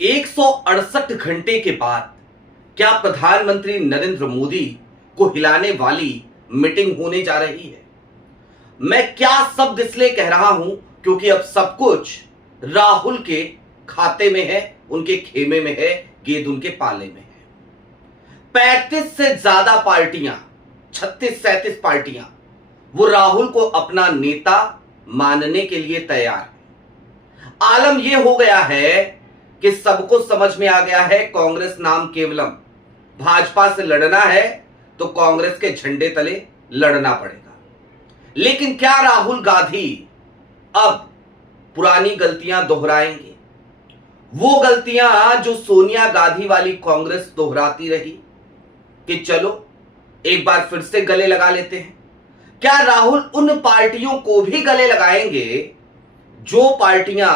168 घंटे के बाद क्या प्रधानमंत्री नरेंद्र मोदी को हिलाने वाली मीटिंग होने जा रही है। मैं क्या शब्द इसलिए कह रहा हूं क्योंकि अब सब कुछ राहुल के खाते में है, उनके खेमे में है, गेंद उनके पाले में है। 35 से ज्यादा पार्टियां, 36-37 पार्टियां वो राहुल को अपना नेता मानने के लिए तैयार है। आलम यह हो गया है कि सबको समझ में आ गया है कांग्रेस नाम केवलम, भाजपा से लड़ना है तो कांग्रेस के झंडे तले लड़ना पड़ेगा। लेकिन क्या राहुल गांधी अब पुरानी गलतियां दोहराएंगे, वो गलतियां जो सोनिया गांधी वाली कांग्रेस दोहराती रही कि चलो एक बार फिर से गले लगा लेते हैं। क्या राहुल उन पार्टियों को भी गले लगाएंगे जो पार्टियां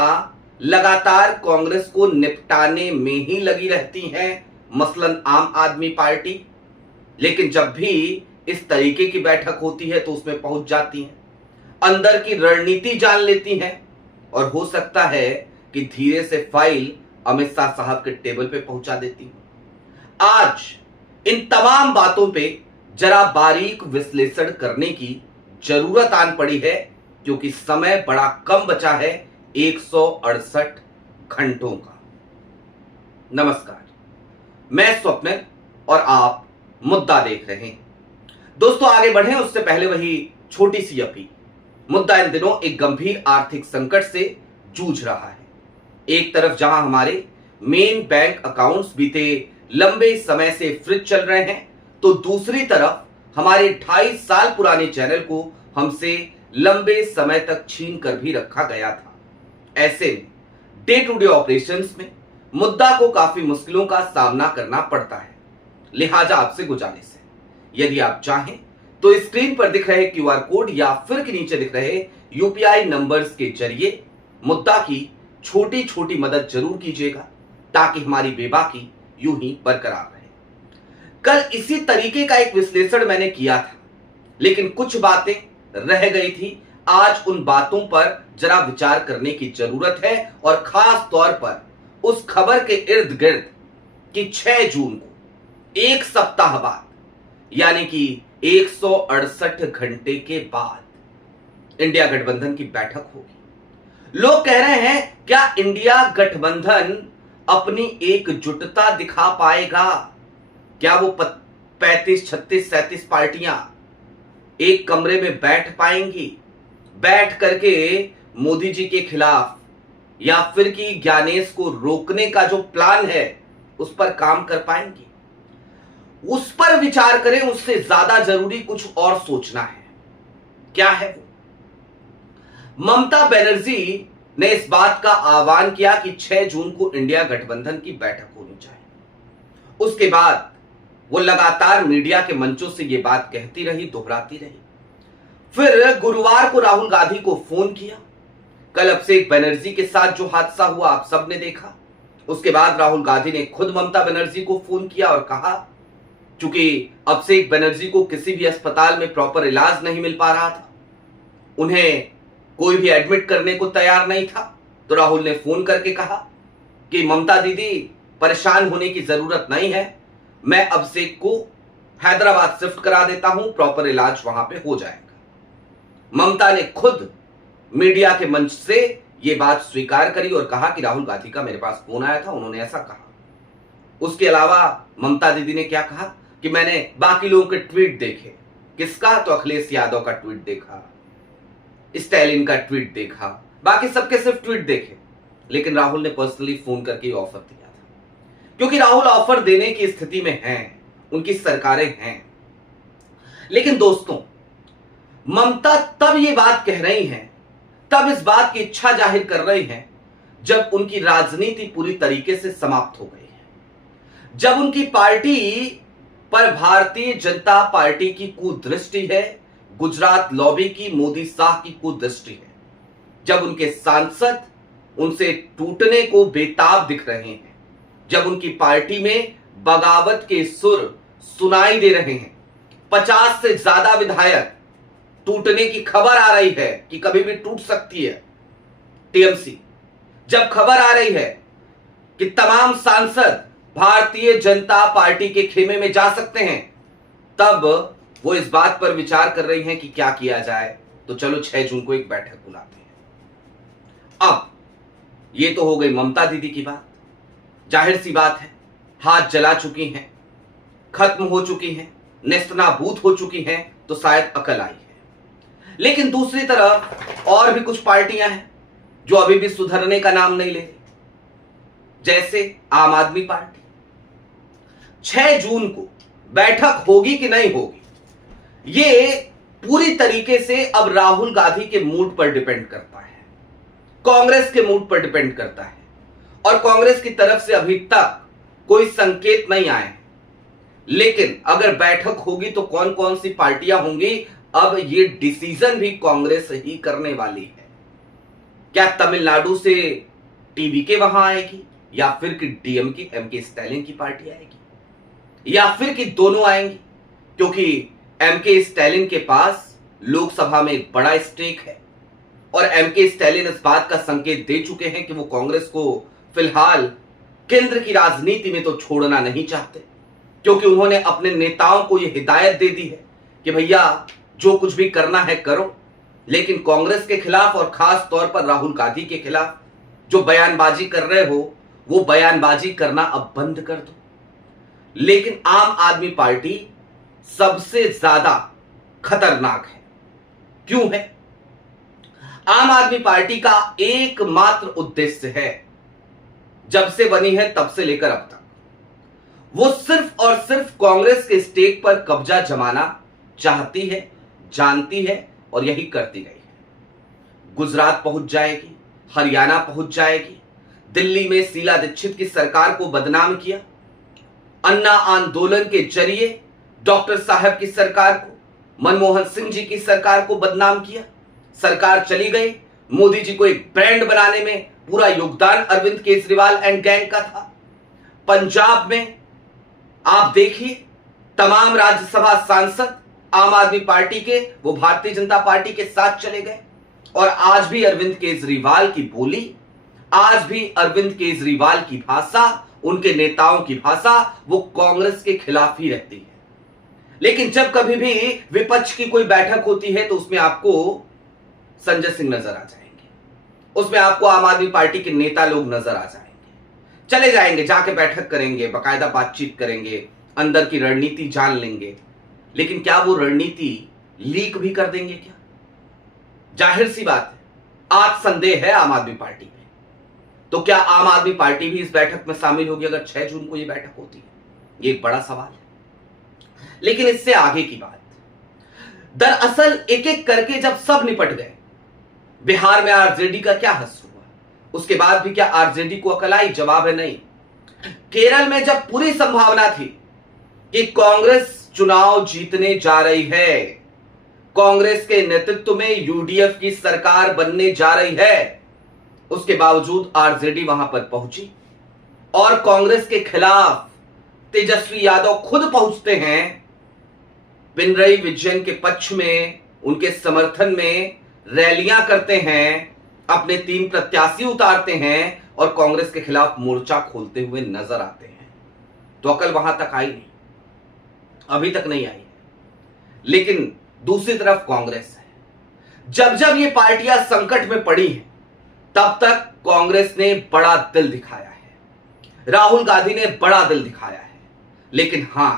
लगातार कांग्रेस को निपटाने में ही लगी रहती हैं, मसलन आम आदमी पार्टी, लेकिन जब भी इस तरीके की बैठक होती है तो उसमें पहुंच जाती हैं, अंदर की रणनीति जान लेती हैं और हो सकता है कि धीरे से फाइल अमित शाह साहब के टेबल पे पहुंचा देती हैं। आज इन तमाम बातों पे जरा बारीक विश्लेषण करने की जरूरत आन पड़ी है क्योंकि समय बड़ा कम बचा है, 168 घंटों का। नमस्कार, मैं स्वप्निल और आप मुद्दा देख रहे हैं। दोस्तों आगे बढ़ें उससे पहले वही छोटी सी अपील। मुद्दा इन दिनों एक गंभीर आर्थिक संकट से जूझ रहा है। एक तरफ जहां हमारे मेन बैंक अकाउंट्स बीते लंबे समय से फ्रीज चल रहे हैं, तो दूसरी तरफ हमारे 2.5 साल पुराने चैनल को हमसे लंबे समय तक छीन कर भी रखा गया था। ऐसे में डे टू डे ऑपरेशंस में मुद्दा को काफी मुश्किलों का सामना करना पड़ता है। लिहाजा आपसे गुजारिश है, यदि आप चाहें तो स्क्रीन पर दिख रहे क्यूआर कोड या फिर के नीचे दिख रहे यूपीआई नंबर्स के जरिए मुद्दा की छोटी छोटी मदद जरूर कीजिएगा ताकि हमारी बेबाकी यूं ही बरकरार रहे। कल इसी तरीके का एक विश्लेषण मैंने किया था, लेकिन कुछ बातें रह गई थी। आज उन बातों पर जरा विचार करने की जरूरत है और खास तौर पर उस खबर के इर्द गिर्द कि 6 जून को एक सप्ताह बाद यानी कि 168 घंटे के बाद इंडिया गठबंधन की बैठक होगी। लोग कह रहे हैं क्या इंडिया गठबंधन अपनी एकजुटता दिखा पाएगा? क्या वो 35, 36, 37 पार्टियां एक कमरे में बैठ पाएंगी, बैठ करके मोदी जी के खिलाफ या फिर कि ज्ञानेश को रोकने का जो प्लान है उस पर काम कर पाएंगी? उस पर विचार करें, उससे ज्यादा जरूरी कुछ और सोचना है। क्या है वो? ममता बनर्जी ने इस बात का आह्वान किया कि 6 जून को इंडिया गठबंधन की बैठक होनी चाहिए। उसके बाद वो लगातार मीडिया के मंचों से ये बात कहती रही, दोहराती रही। फिर गुरुवार को राहुल गांधी को फोन किया। कल अभिषेक बनर्जी के साथ जो हादसा हुआ आप सबने देखा। उसके बाद राहुल गांधी ने खुद ममता बनर्जी को फोन किया और कहा, चूंकि अभिषेक बनर्जी को किसी भी अस्पताल में प्रॉपर इलाज नहीं मिल पा रहा था, उन्हें कोई भी एडमिट करने को तैयार नहीं था, तो राहुल ने फोन करके कहा कि ममता दीदी परेशान होने की जरूरत नहीं है, मैं अभिषेक को हैदराबाद शिफ्ट करा देता हूं, प्रॉपर इलाज वहां पे हो जाएगा। ममता ने खुद मीडिया के मंच से यह बात स्वीकार करी और कहा कि राहुल गांधी का मेरे पास फोन आया था, उन्होंने ऐसा कहा। उसके अलावा ममता दीदी ने क्या कहा कि मैंने बाकी लोगों के ट्वीट देखे। किसका? तो अखिलेश यादव का ट्वीट देखा, स्टैलिन का ट्वीट देखा, बाकी सबके सिर्फ ट्वीट देखे, लेकिन राहुल ने पर्सनली फोन करके ऑफर दिया था क्योंकि राहुल ऑफर देने की स्थिति में हैं, उनकी सरकारें हैं। लेकिन दोस्तों, ममता तब ये बात कह रही हैं, तब इस बात की इच्छा जाहिर कर रही हैं जब उनकी राजनीति पूरी तरीके से समाप्त हो गई है, जब उनकी पार्टी पर भारतीय जनता पार्टी की कुदृष्टि है, गुजरात लॉबी की, मोदी शाह की कुदृष्टि है, जब उनके सांसद उनसे टूटने को बेताब दिख रहे हैं, जब उनकी पार्टी में बगावत के सुर सुनाई दे रहे हैं, 50 से ज्यादा विधायक टूटने की खबर आ रही है कि कभी भी टूट सकती है टीएमसी, जब खबर आ रही है कि तमाम सांसद भारतीय जनता पार्टी के खेमे में जा सकते हैं, तब वो इस बात पर विचार कर रही हैं कि क्या किया जाए। तो चलो 6 जून को एक बैठक बुलाते हैं। अब ये तो हो गई ममता दीदी की बात। जाहिर सी बात है, हाथ जला चुकी हैं, खत्म हो चुकी हैं, नेस्तनाबूद हो चुकी हैं, तो शायद अकल आई है। लेकिन दूसरी तरफ और भी कुछ पार्टियां हैं जो अभी भी सुधरने का नाम नहीं ले रही, जैसे आम आदमी पार्टी। 6 जून को बैठक होगी कि नहीं होगी, ये पूरी तरीके से अब राहुल गांधी के मूड पर डिपेंड करता है, कांग्रेस के मूड पर डिपेंड करता है। और कांग्रेस की तरफ से अभी तक कोई संकेत नहीं आए, लेकिन अगर बैठक होगी तो कौन कौन सी पार्टियां होंगी, अब ये डिसीजन भी कांग्रेस ही करने वाली है। क्या तमिलनाडु से टीवीके वहां आएगी, या फिर कि डीएमके एमके स्टैलिन की पार्टी आएगी, या फिर कि दोनों आएंगी? क्योंकि एमके स्टैलिन के पास लोकसभा में एक बड़ा स्टेक है और एमके स्टैलिन इस बात का संकेत दे चुके हैं कि वो कांग्रेस को फिलहाल केंद्र की राजनीति में तो छोड़ना नहीं चाहते, क्योंकि उन्होंने अपने नेताओं को यह हिदायत दे दी है कि भैया जो कुछ भी करना है करो, लेकिन कांग्रेस के खिलाफ और खास तौर पर राहुल गांधी के खिलाफ जो बयानबाजी कर रहे हो वो बयानबाजी करना अब बंद कर दो। लेकिन आम आदमी पार्टी सबसे ज्यादा खतरनाक है। क्यों है? आम आदमी पार्टी का एकमात्र उद्देश्य है, जब से बनी है तब से लेकर अब तक, वो सिर्फ और सिर्फ कांग्रेस के स्टेक पर कब्जा जमाना चाहती है, जानती है और यही करती गई है। गुजरात पहुंच जाएगी, हरियाणा पहुंच जाएगी, दिल्ली में शीला दीक्षित की सरकार को बदनाम किया, अन्ना आंदोलन के जरिए डॉक्टर साहब की सरकार को, मनमोहन सिंह जी की सरकार को बदनाम किया। सरकार चली गई, मोदी जी को एक ब्रांड बनाने में पूरा योगदान अरविंद केजरीवाल एंड गैंग का था। पंजाब में आप देखिए, तमाम राज्यसभा सांसद आम आदमी पार्टी के वो भारतीय जनता पार्टी के साथ चले गए, और आज भी अरविंद केजरीवाल की बोली, आज भी अरविंद केजरीवाल की भाषा, उनके नेताओं की भाषा वो कांग्रेस के खिलाफ ही रहती है। लेकिन जब कभी भी विपक्ष की कोई बैठक होती है तो उसमें आपको संजय सिंह नजर आ जाएंगे, उसमें आपको आम आदमी पार्टी के नेता लोग नजर आ जाएंगे, चले जाएंगे, जाके बैठक करेंगे, बाकायदा बातचीत करेंगे, अंदर की रणनीति जान लेंगे। लेकिन क्या वो रणनीति लीक भी कर देंगे क्या? जाहिर सी बात है, आज संदेह है आम आदमी पार्टी में। तो क्या आम आदमी पार्टी भी इस बैठक में शामिल होगी अगर 6 जून को ये बैठक होती है? ये एक बड़ा सवाल है। लेकिन इससे आगे की बात, दरअसल एक एक करके जब सब निपट गए, बिहार में आरजेडी का क्या हश्र हुआ, उसके बाद भी क्या आरजेडी को अकल आई? जवाब है नहीं। केरल में जब पूरी संभावना थी कि कांग्रेस चुनाव जीतने जा रही है, कांग्रेस के नेतृत्व में यूडीएफ की सरकार बनने जा रही है, उसके बावजूद आरजेडी वहां पर पहुंची और कांग्रेस के खिलाफ तेजस्वी यादव खुद पहुंचते हैं, पिनरई विजयन के पक्ष में, उनके समर्थन में रैलियां करते हैं, अपने 3 प्रत्याशी उतारते हैं और कांग्रेस के खिलाफ मोर्चा खोलते हुए नजर आते हैं। तो अकल वहां तक आई नहीं, अभी तक नहीं आई। लेकिन दूसरी तरफ कांग्रेस है, जब जब ये पार्टियां संकट में पड़ी हैं तब तक कांग्रेस ने बड़ा दिल दिखाया है, राहुल गांधी ने बड़ा दिल दिखाया है। लेकिन हां,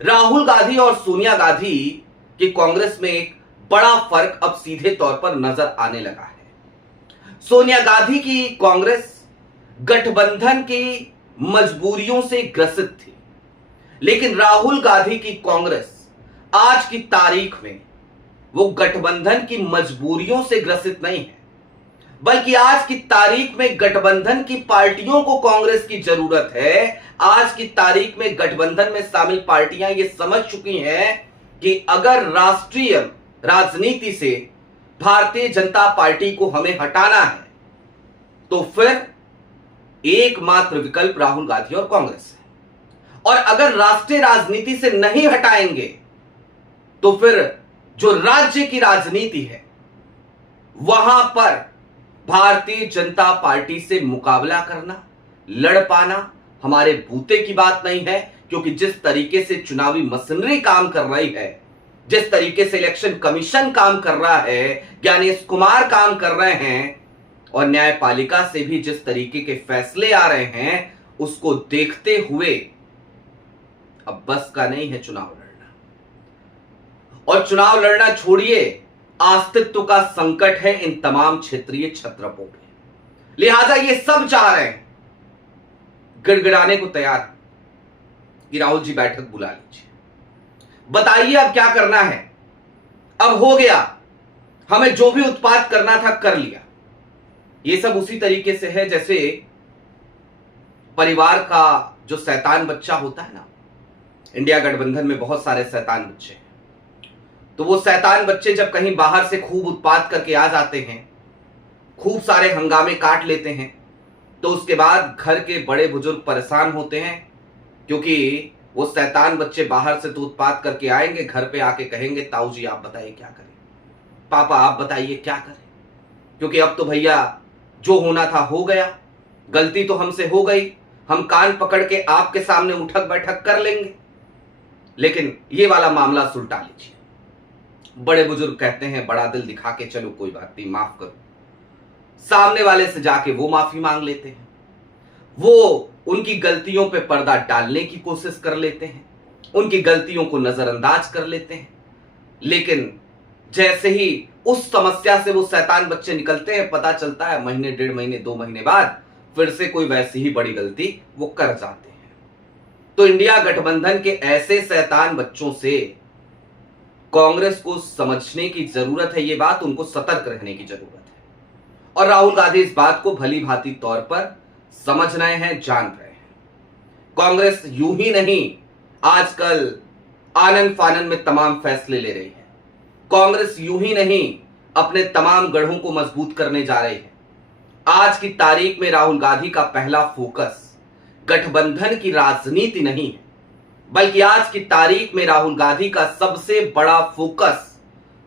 राहुल गांधी और सोनिया गांधी की कांग्रेस में एक बड़ा फर्क अब सीधे तौर पर नजर आने लगा है। सोनिया गांधी की कांग्रेस गठबंधन की मजबूरियों से ग्रसित थी, लेकिन राहुल गांधी की कांग्रेस आज की तारीख में वो गठबंधन की मजबूरियों से ग्रसित नहीं है, बल्कि आज की तारीख में गठबंधन की पार्टियों को कांग्रेस की जरूरत है। आज की तारीख में गठबंधन में शामिल पार्टियां ये समझ चुकी हैं कि अगर राष्ट्रीय राजनीति से भारतीय जनता पार्टी को हमें हटाना है तो फिर एकमात्र विकल्प राहुल गांधी और कांग्रेस है, और अगर राष्ट्रीय राजनीति से नहीं हटाएंगे तो फिर जो राज्य की राजनीति है वहां पर भारतीय जनता पार्टी से मुकाबला करना, लड़ पाना हमारे बूते की बात नहीं है, क्योंकि जिस तरीके से चुनावी मशीनरी काम कर रही है, जिस तरीके से इलेक्शन कमीशन काम कर रहा है, ज्ञानेश कुमार काम कर रहे हैं, और न्यायपालिका से भी जिस तरीके के फैसले आ रहे हैं, उसको देखते हुए अब बस का नहीं है चुनाव लड़ना। और चुनाव लड़ना छोड़िए, अस्तित्व का संकट है इन तमाम क्षेत्रीय छत्रपों पे। लिहाजा ये सब चाह रहे हैं, गिड़गिड़ाने को तैयार है कि राहुल जी बैठक बुला लीजिए, बताइए अब क्या करना है। अब हो गया, हमें जो भी उत्पात करना था कर लिया। ये सब उसी तरीके से है जैसे परिवार का जो शैतान बच्चा होता है ना, इंडिया गठबंधन में बहुत सारे शैतान बच्चे हैं, तो वो शैतान बच्चे जब कहीं बाहर से खूब उत्पात करके आ जाते हैं, खूब सारे हंगामे काट लेते हैं, तो उसके बाद घर के बड़े बुजुर्ग परेशान होते हैं, क्योंकि वो शैतान बच्चे बाहर से तो उत्पात करके आएंगे, घर पे आके कहेंगे ताऊ जी आप बताइए क्या करें, पापा आप बताइए क्या करें, क्योंकि अब तो भैया जो होना था हो गया, गलती तो हमसे हो गई, हम कान पकड़ के आपके सामने उठक बैठक कर लेंगे, लेकिन ये वाला मामला सुलटा लीजिए। बड़े बुजुर्ग कहते हैं बड़ा दिल दिखा के चलो कोई बात नहीं माफ करो, सामने वाले से जाके वो माफी मांग लेते हैं, वो उनकी गलतियों पे पर्दा डालने की कोशिश कर लेते हैं, उनकी गलतियों को नजरअंदाज कर लेते हैं, लेकिन जैसे ही उस समस्या से वो शैतान बच्चे निकलते हैं, पता चलता है महीने, 1.5 महीने, 2 महीने बाद फिर से कोई वैसी ही बड़ी गलती वो कर जाते हैं। तो इंडिया गठबंधन के ऐसे शैतान बच्चों से कांग्रेस को समझने की जरूरत है, ये बात उनको सतर्क रहने की जरूरत है, और राहुल गांधी इस बात को भली भांति तौर पर समझ रहे हैं, जान रहे हैं। कांग्रेस यूं ही नहीं आजकल आनन फानन में तमाम फैसले ले रही है, कांग्रेस यूं ही नहीं अपने तमाम गढ़ों को मजबूत करने जा रही है। आज की तारीख में राहुल गांधी का पहला फोकस गठबंधन की राजनीति नहीं है, बल्कि आज की तारीख में राहुल गांधी का सबसे बड़ा फोकस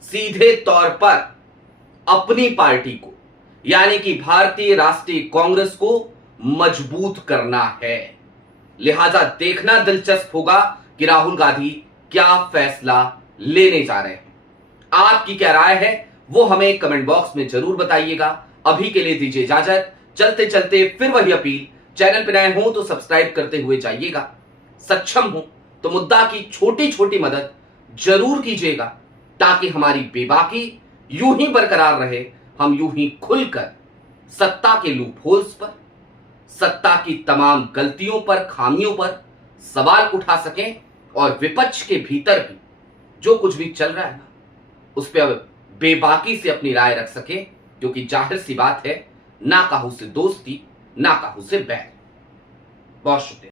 सीधे तौर पर अपनी पार्टी को, यानी कि भारतीय राष्ट्रीय कांग्रेस को मजबूत करना है। लिहाजा देखना दिलचस्प होगा कि राहुल गांधी क्या फैसला लेने जा रहे हैं। आपकी क्या राय है वो हमें कमेंट बॉक्स में जरूर बताइएगा। अभी के लिए दीजिए इजाजत, चलते चलते फिर वही अपील, चैनल पर नए हो तो सब्सक्राइब करते हुए जाइएगा, सक्षम हो तो मुद्दा की छोटी छोटी मदद जरूर कीजिएगा, ताकि हमारी बेबाकी यूं ही बरकरार रहे, हम यूं ही खुलकर सत्ता के लूप होल्स पर, सत्ता की तमाम गलतियों पर, खामियों पर सवाल उठा सकें, और विपक्ष के भीतर भी जो कुछ भी चल रहा है ना, उस पर बेबाकी से अपनी राय रख सके, क्योंकि जाहिर सी बात है ना काहू से दोस्ती ना काहू से बैर। बहुत शुक्रिया।